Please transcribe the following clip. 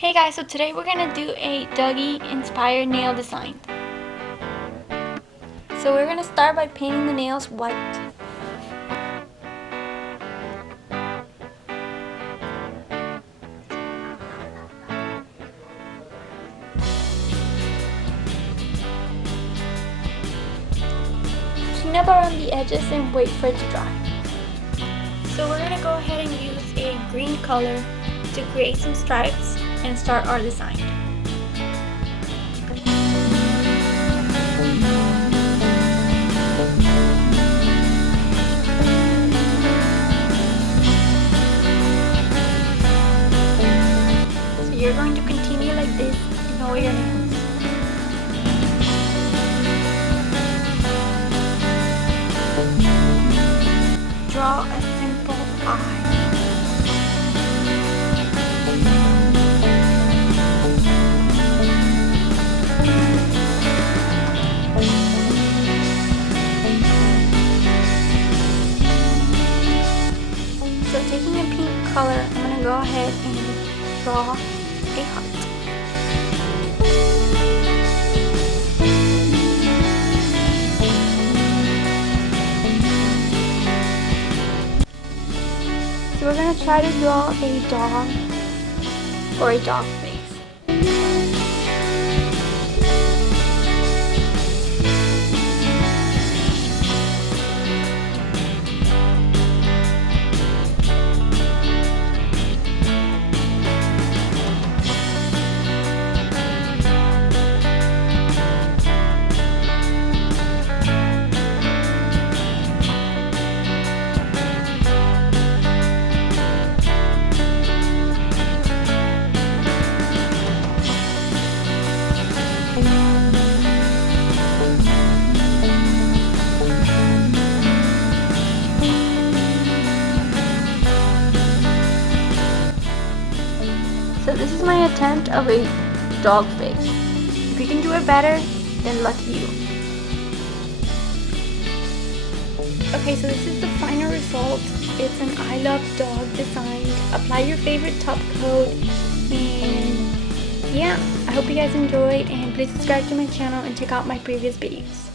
Hey guys, so today we're gonna do a Dougie inspired nail design. So we're gonna start by painting the nails white. Clean up around the edges and wait for it to dry. So we're gonna go ahead and use a green color to create some stripes and start our design. So you're going to continue like this in all your nails. Draw a simple eye. So taking a pink color, I'm going to go ahead and draw a heart. So we're going to try to draw a dog or a dog face. So this is my attempt of a dog face. If you can do it better, then lucky you. Okay, so this is the final result. It's an I Love Dog design. Apply your favorite top coat, and yeah, I hope you guys enjoyed, and please subscribe to my channel and check out my previous videos.